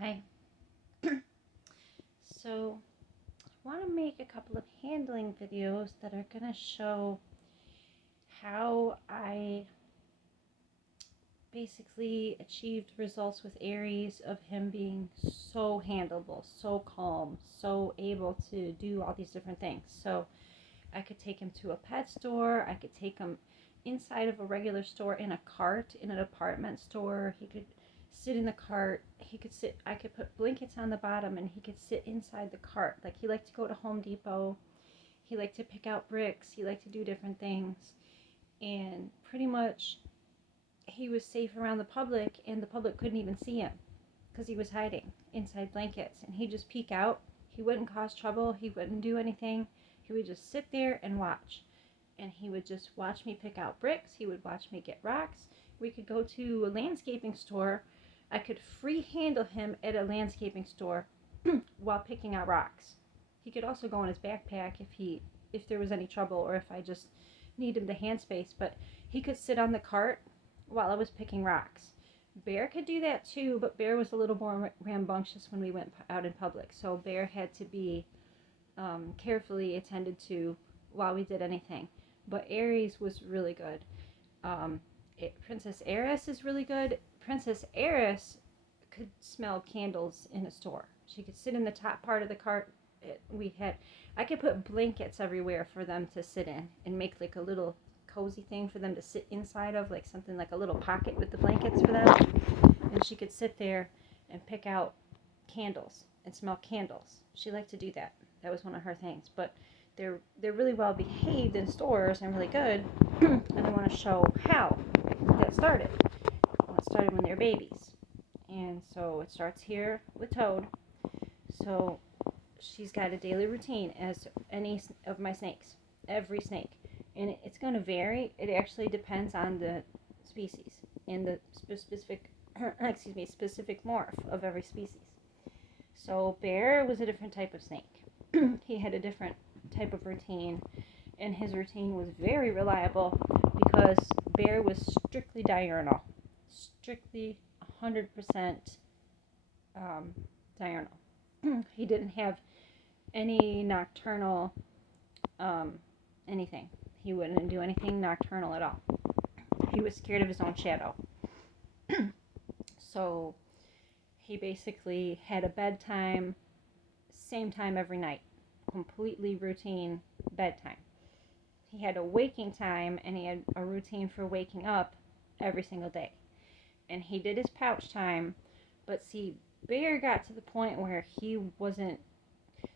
Hi. So, I want to make a couple of handling videos that are going to show how I basically achieved results with Aries of him being so handleable, so calm, so able to do all these different things. So, I could take him to a pet store, I could take him inside of a regular store in a cart in a department store. He could sit in the cart. I could put blankets on the bottom and he could sit inside the cart. Like, he liked to go to Home Depot. He liked to pick out bricks. He liked to do different things. And pretty much he was safe around the public, and the public couldn't even see him because he was hiding inside blankets. And he'd just peek out. He wouldn't cause trouble. He wouldn't do anything. He would just sit there and watch. And he would just watch me pick out bricks. He would watch me get rocks. We could go to a landscaping store. I could free handle him at a landscaping store while picking out rocks. He could also go in his backpack if there was any trouble, or if I just need him to hand space. But he could sit on the cart while I was picking rocks. Bear could do that too, but Bear was a little more rambunctious when we went out in public. So Bear had to be carefully attended to while we did anything. But Aries was really good. Princess Eris is really good. Princess Eris could smell candles in a store. She could sit in the top part of the cart. I could put blankets everywhere for them to sit in and make like a little cozy thing for them to sit inside of, like something like a little pocket with the blankets for them. And she could sit there and pick out candles and smell candles. She liked to do that. That was one of her things. But they're really well behaved in stores and really good. And I want to show how that started. Well, it started when they're babies. And so it starts here with Toad. So she's got a daily routine as any of my snakes, every snake. And it's going to vary. It actually depends on the species and the specific specific morph of every species. So Bear was a different type of snake. He had a different type of routine, and his routine was very reliable because Bear was strictly diurnal, strictly 100% diurnal. He didn't have any nocturnal anything. He wouldn't do anything nocturnal at all. He was scared of his own shadow. So he basically had a bedtime, same time every night, completely routine bedtime. He had a waking time, and he had a routine for waking up every single day. And he did his pouch time, but see, Bear got to the point where he wasn't.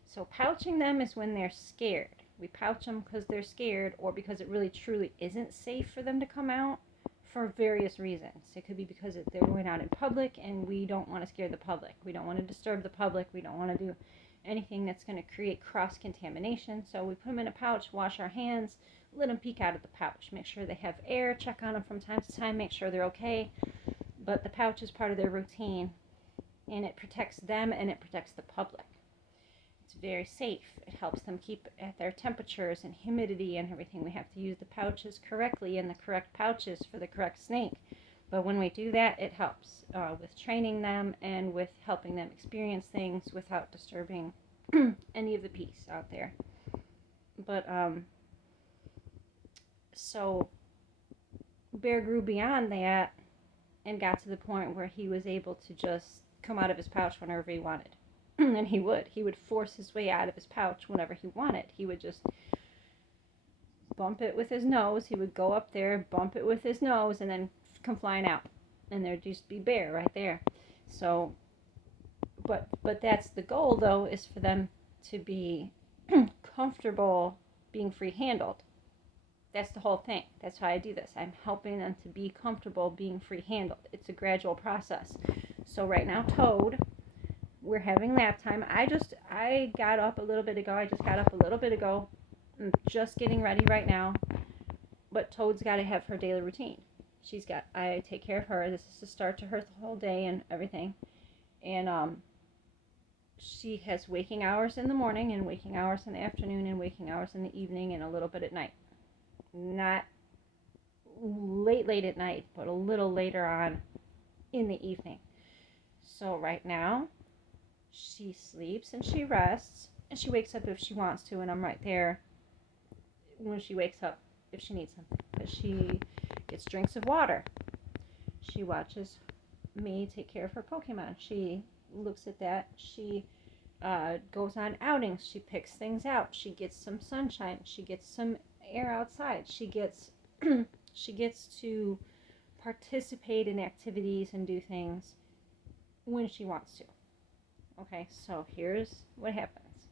So pouching them is when they're scared. We pouch them because they're scared, or because it really truly isn't safe for them to come out for various reasons. It could be because they're going out in public and we don't want to scare the public. We don't want to disturb the public. We don't want to do anything that's going to create cross-contamination. So we put them in a pouch, wash our hands, let them peek out of the pouch. Make sure they have air, check on them from time to time, make sure they're okay. But the pouch is part of their routine, and it protects them and it protects the public. It's very safe. It helps them keep at their temperatures and humidity and everything. We have to use the pouches correctly and the correct pouches for the correct snake. But when we do that, it helps with training them and with helping them experience things without disturbing any of the peace out there. But so Bear grew beyond that and got to the point where he was able to just come out of his pouch whenever he wanted. And he would force his way out of his pouch whenever he wanted. He would just bump it with his nose. He would go up there, bump it with his nose, and then come flying out. And there'd just be Bear right there. So, but that's the goal, though, is for them to be comfortable being free-handled. That's the whole thing. That's how I do this. I'm helping them to be comfortable being free-handled. It's a gradual process. So right now, Toad, we're having lap time. I got up a little bit ago. I'm just getting ready right now. But Toad's got to have her daily routine. I take care of her. This is the start to her whole day and everything. And she has waking hours in the morning and waking hours in the afternoon and waking hours in the evening and a little bit at night. Not late at night, but a little later on in the evening. So right now, she sleeps and she rests and she wakes up if she wants to, and I'm right there when she wakes up if she needs something. But she gets drinks of water. She watches me take care of her Pokemon. She looks at that. She goes on outings. She picks things out. She gets some sunshine. She gets some air outside. She gets she gets to participate in activities and do things when she wants to. Okay, so here's what happens.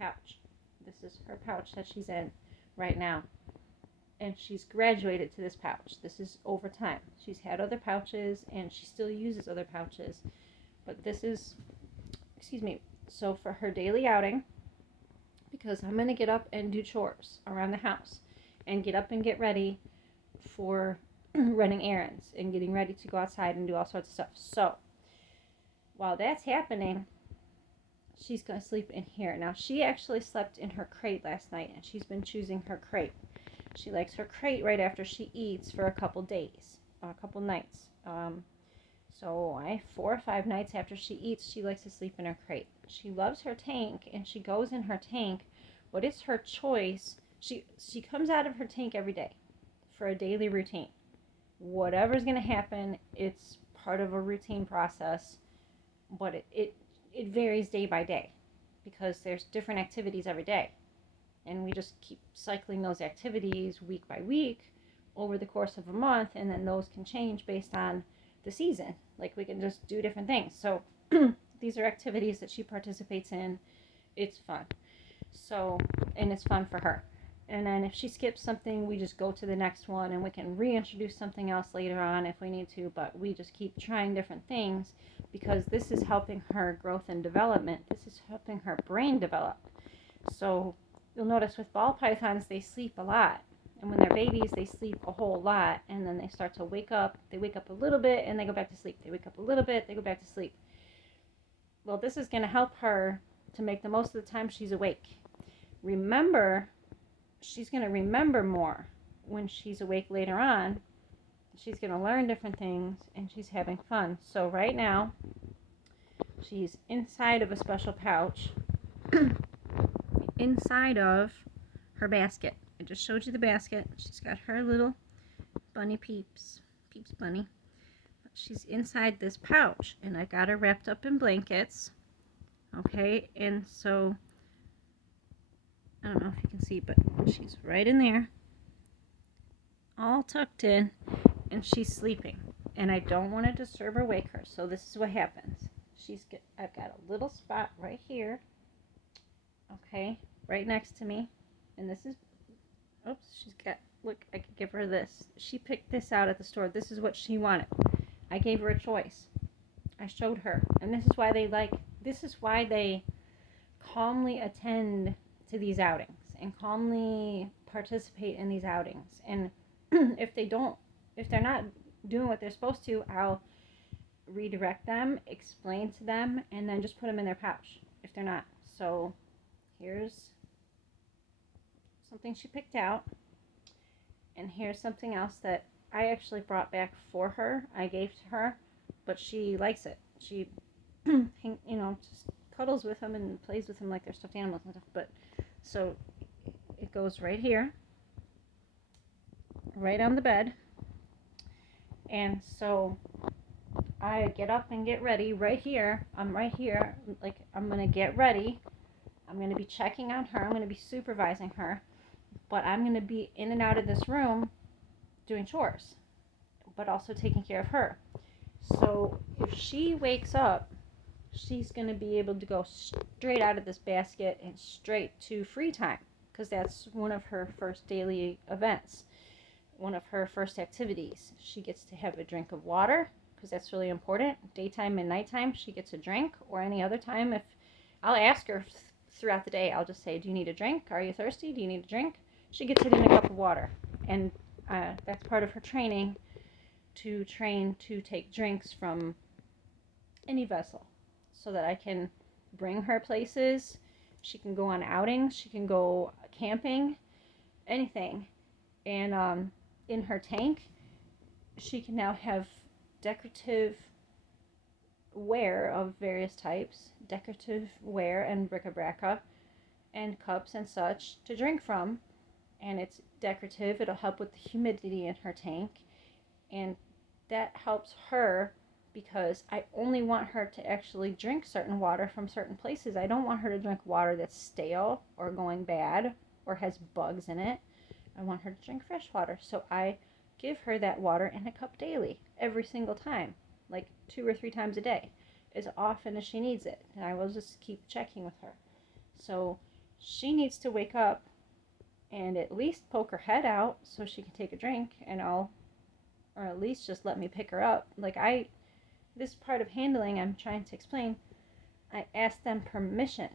Pouch. This is her pouch that she's in right now. And she's graduated to this pouch. This is over time. She's had other pouches and she still uses other pouches. But this is, excuse me, so for her daily outing, because I'm going to get up and do chores around the house and get up and get ready for running errands and getting ready to go outside and do all sorts of stuff. So while that's happening, she's going to sleep in here. Now, she actually slept in her crate last night, and she's been choosing her crate. She likes her crate right after she eats for a couple days, a couple nights. So 4 or 5 nights after she eats, she likes to sleep in her crate. She loves her tank, and she goes in her tank, but it's her choice. She comes out of her tank every day for a daily routine. Whatever's going to happen, it's part of a routine process, but it varies day by day because there's different activities every day. And we just keep cycling those activities week by week over the course of a month, and then those can change based on the season. Like, we can just do different things. So these are activities that she participates in. It's fun. So, and it's fun for her. And then if she skips something, we just go to the next one, and we can reintroduce something else later on if we need to, but we just keep trying different things because this is helping her growth and development. This is helping her brain develop. So you'll notice with ball pythons, they sleep a lot. And when they're babies, they sleep a whole lot, and then they start to wake up. They wake up a little bit, and they go back to sleep. They wake up a little bit, they go back to sleep. Well, this is going to help her to make the most of the time she's awake. Remember, she's going to remember more when she's awake later on. She's going to learn different things, and she's having fun. So right now, she's inside of a special pouch, inside of her basket. I just showed you the basket. She's got her little bunny Peeps bunny. She's inside this pouch, and I got her wrapped up in blankets. Okay, and so I don't know if you can see, but she's right in there, all tucked in, and she's sleeping. And I don't want to disturb or wake her, so this is what happens. I've got a little spot right here, okay, right next to me, and this is, oops, look, I could give her this. She picked this out at the store. This is what she wanted. I gave her a choice. I showed her, and this is why they calmly attend to these outings and calmly participate in these outings. And if they're not doing what they're supposed to, I'll redirect them, explain to them, and then just put them in their pouch if they're not. So here's something she picked out, and here's something else that I actually brought back for her. I gave to her, but she likes it. She just cuddles with them and plays with them like they're stuffed animals and stuff. But so it goes right here, right on the bed. And so I get up and get ready right here. I'm right here. Like, I'm going to get ready. I'm going to be checking on her. I'm going to be supervising her. But I'm going to be in and out of this room doing chores, but also taking care of her. So if she wakes up, she's going to be able to go straight out of this basket and straight to free time, because that's one of her first daily events, one of her first activities. She gets to have a drink of water, because that's really important. Daytime and nighttime, she gets a drink, or any other time. If I'll ask her throughout the day, I'll just say, do you need a drink? Are you thirsty? Do you need a drink? She gets it in a cup of water. And that's part of her training, to train to take drinks from any vessel, so that I can bring her places. She can go on outings. She can go camping, anything. And in her tank, she can now have decorative ware of various types, decorative ware and bric-a-brac, and cups and such to drink from. And it's decorative, it'll help with the humidity in her tank, and that helps her because I only want her to actually drink certain water from certain places. I don't want her to drink water that's stale or going bad or has bugs in it. I want her to drink fresh water. So I give her that water in a cup daily, every single time, like 2 or 3 times a day, as often as she needs it. And I will just keep checking with her. So she needs to wake up and at least poke her head out so she can take a drink, and or at least just let me pick her up. This part of handling I'm trying to explain, I ask them permission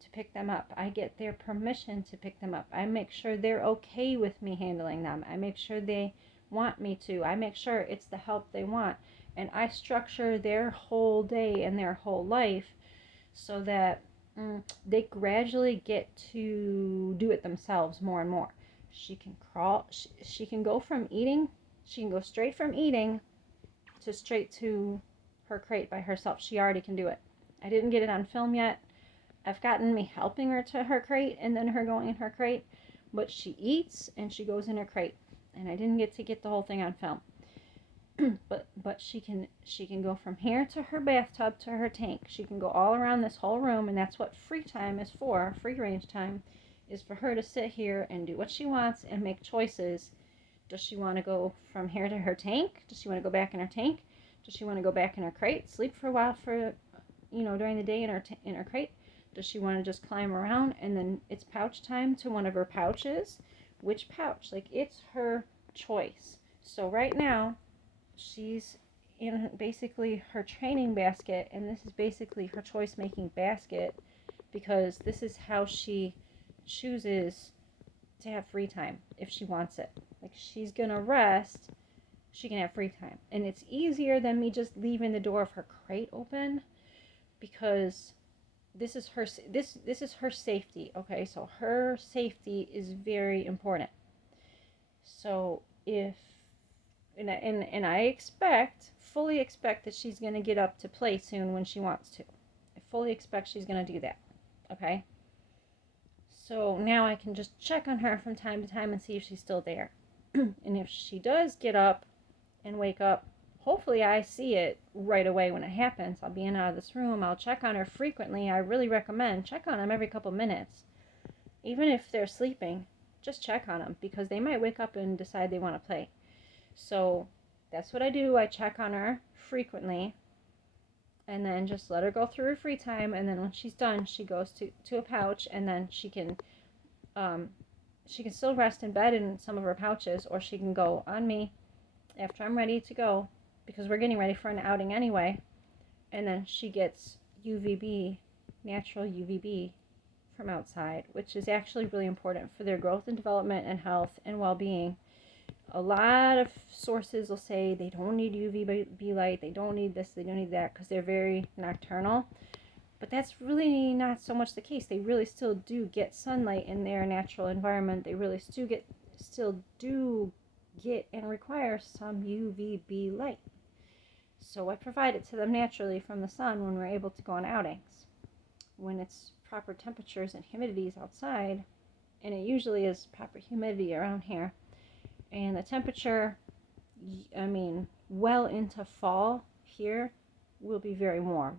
to pick them up. I get their permission to pick them up. I make sure they're okay with me handling them. I make sure they want me to. I make sure it's the help they want. And I structure their whole day and their whole life so that they gradually get to do it themselves more and more. She can crawl. She can go from eating. She can go straight from eating to straight to her crate by herself. She already can do it. I didn't get it on film yet. I've gotten me helping her to her crate and then her going in her crate, but she eats and she goes in her crate, and I didn't get to get the whole thing on film. but she can go from here to her bathtub to her tank. She can go all around this whole room, and that's what free time is for. Free range time is for her to sit here and do what she wants and make choices. Does she want to go from here to her tank? Does she want to go back in her tank? Does she want to go back in her crate, sleep for a while during the day in her crate? Does she want to just climb around and then it's pouch time to one of her pouches? Which pouch? It's her choice. So right now, she's in basically her training basket, and this is basically her choice-making basket because this is how she chooses to have free time if she wants it. She's gonna rest, she can have free time. And it's easier than me just leaving the door of her crate open because this is her safety, okay? So her safety is very important. So and I fully expect that she's going to get up to play soon when she wants to. I fully expect she's going to do that, okay? So now I can just check on her from time to time and see if she's still there. And if she does get up and wake up, hopefully I see it right away when it happens. I'll be in and out of this room. I'll check on her frequently. I really recommend check on them every couple minutes. Even if they're sleeping, just check on them because they might wake up and decide they want to play. So that's what I do. I check on her frequently and then just let her go through her free time. And then when she's done, she goes to a pouch, and then she can still rest in bed in some of her pouches, or she can go on me after I'm ready to go because we're getting ready for an outing anyway. And then she gets natural UVB from outside, which is actually really important for their growth and development and health and well-being. A lot of sources will say they don't need UVB light, they don't need this, they don't need that because they're very nocturnal. But that's really not so much the case. They really still do get sunlight in their natural environment. They really still do get and require some UVB light. So I provide it to them naturally from the sun when we're able to go on outings. When it's proper temperatures and humidities outside, and it usually is proper humidity around here, and the temperature, well into fall here, will be very warm.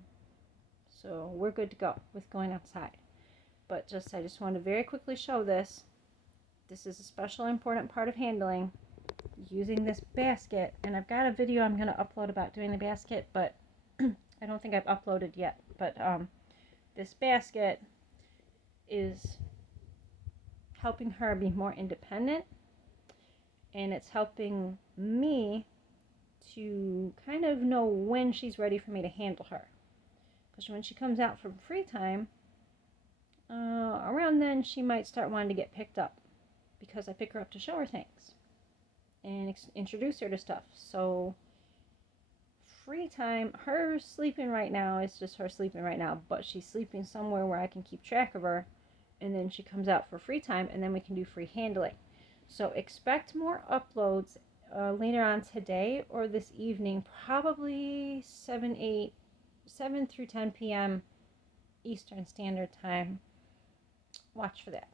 So we're good to go with going outside. But I just wanted to very quickly show this. This is a special important part of handling, using this basket. And I've got a video I'm going to upload about doing the basket, but I don't think I've uploaded yet. But this basket is helping her be more independent, and it's helping me to kind of know when she's ready for me to handle her. Because when she comes out from free time, around then she might start wanting to get picked up because I pick her up to show her things and introduce her to stuff. So free time, her sleeping right now is just her sleeping right now, but she's sleeping somewhere where I can keep track of her, and then she comes out for free time, and then we can do free handling. So expect more uploads later on today or this evening, probably 7, 8, 7 through 10 p.m. Eastern Standard Time. Watch for that.